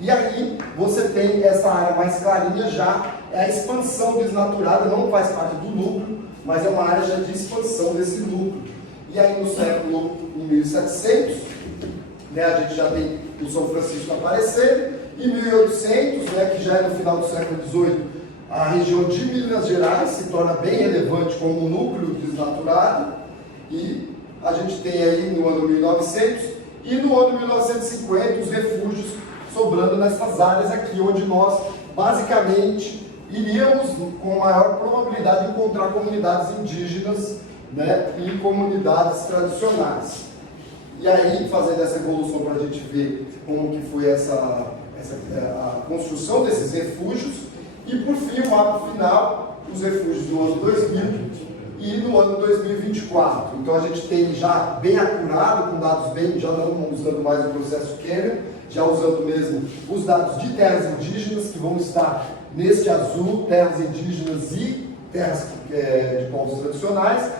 E aí você tem essa área mais clarinha já, é a expansão desnaturada, não faz parte do núcleo, mas é uma área já de expansão desse núcleo. E aí no século, em 1700, né, a gente já tem o São Francisco aparecendo. Em 1800, né, que já é no final do século XVIII, a região de Minas Gerais se torna bem relevante como núcleo desnaturado. E a gente tem aí no ano 1900 e no ano 1950 os refúgios sobrando nessas áreas aqui, onde nós basicamente iríamos com maior probabilidade encontrar comunidades indígenas, né, e comunidades tradicionais. E aí, fazendo essa evolução para a gente ver como que foi a construção desses refúgios, e por fim, o mapa final, os refúgios do ano 2000 e no ano 2024. Então a gente tem já bem acurado, com dados bem, já não usando mais o processo Kenner, já usando mesmo os dados de terras indígenas, que vão estar neste azul, terras indígenas e terras de povos tradicionais.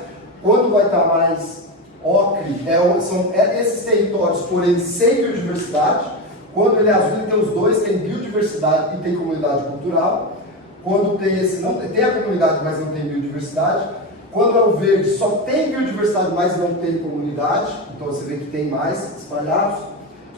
Quando vai estar mais ocre, são esses territórios, porém sem biodiversidade. Quando ele é azul, ele tem os dois, tem biodiversidade e tem comunidade cultural. Quando tem esse, não tem a comunidade, mas não tem biodiversidade. Quando é o verde, só tem biodiversidade, mas não tem comunidade. Então você vê que tem mais espalhados.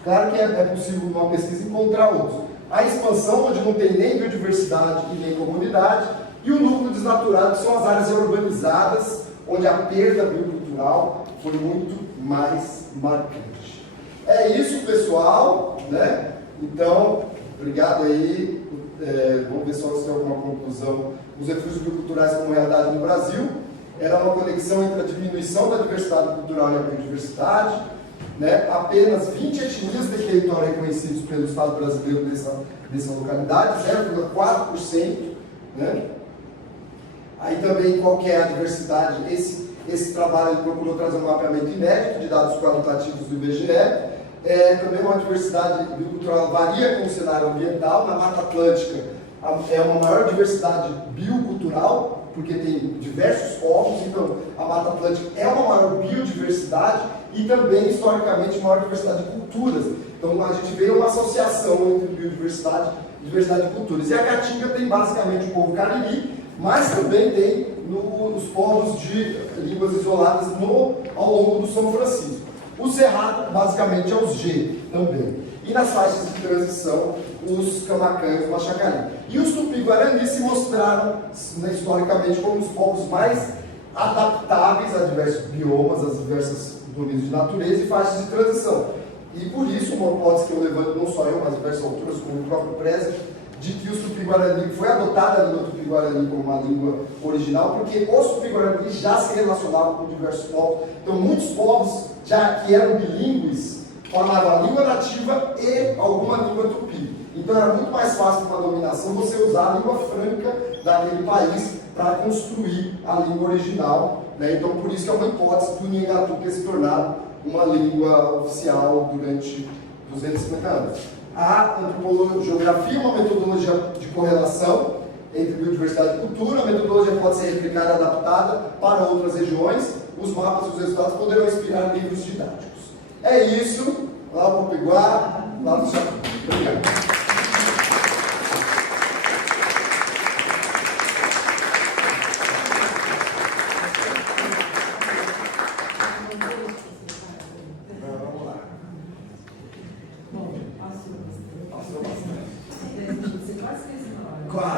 Claro que é possível numa pesquisa encontrar outros. A expansão, onde não tem nem biodiversidade e nem comunidade. E o núcleo desnaturado, que são as áreas urbanizadas, onde a perda biocultural foi muito mais marcante. É isso, pessoal, né? Então, obrigado aí. Vamos ver só se tem alguma conclusão. Os refúgios bioculturais como realidade no Brasil era uma conexão entre a diminuição da diversidade cultural e a biodiversidade, né? Apenas 20 etnias de território reconhecidos pelo Estado brasileiro dessa localidade, 0,4%, né? Aí também qual que é a diversidade? Esse trabalho ele procurou trazer um mapeamento inédito de dados qualitativos do IBGE. Também uma diversidade biocultural varia com o cenário ambiental. Na Mata Atlântica é uma maior diversidade biocultural, porque tem diversos povos, então a Mata Atlântica é uma maior biodiversidade e também, historicamente, maior diversidade de culturas. Então a gente vê uma associação entre biodiversidade e diversidade de culturas. E a Caatinga tem basicamente o povo cariri, mas também tem os povos de línguas isoladas ao longo do São Francisco. O Cerrado, basicamente, é os G também. E nas faixas de transição, os Camacan e os Machacari. E os Tupi-Guarani se mostraram, né, historicamente, como os povos mais adaptáveis a diversos biomas, a diversos domínios de natureza e faixas de transição. E por isso, uma hipótese que eu levanto, não só eu, mas diversas autoras, como o próprio Preza, de que os Tupi-Guarani, foi adotada a língua Tupi-Guarani como uma língua original, porque os Tupi-Guarani já se relacionavam com diversos povos. Então, muitos povos já que eram bilíngues falavam a língua nativa e alguma língua tupi. Então, era muito mais fácil para a dominação você usar a língua franca daquele país para construir a língua original, né? Então, por isso que é uma hipótese do Nhengatu ter se tornado uma língua oficial durante 250 anos. A geografia é uma metodologia de correlação entre biodiversidade e cultura. A metodologia pode ser replicada e adaptada para outras regiões. Os mapas e os resultados poderão inspirar livros didáticos. É isso. Lá no Potiguar, lá no Chapéu. Obrigado.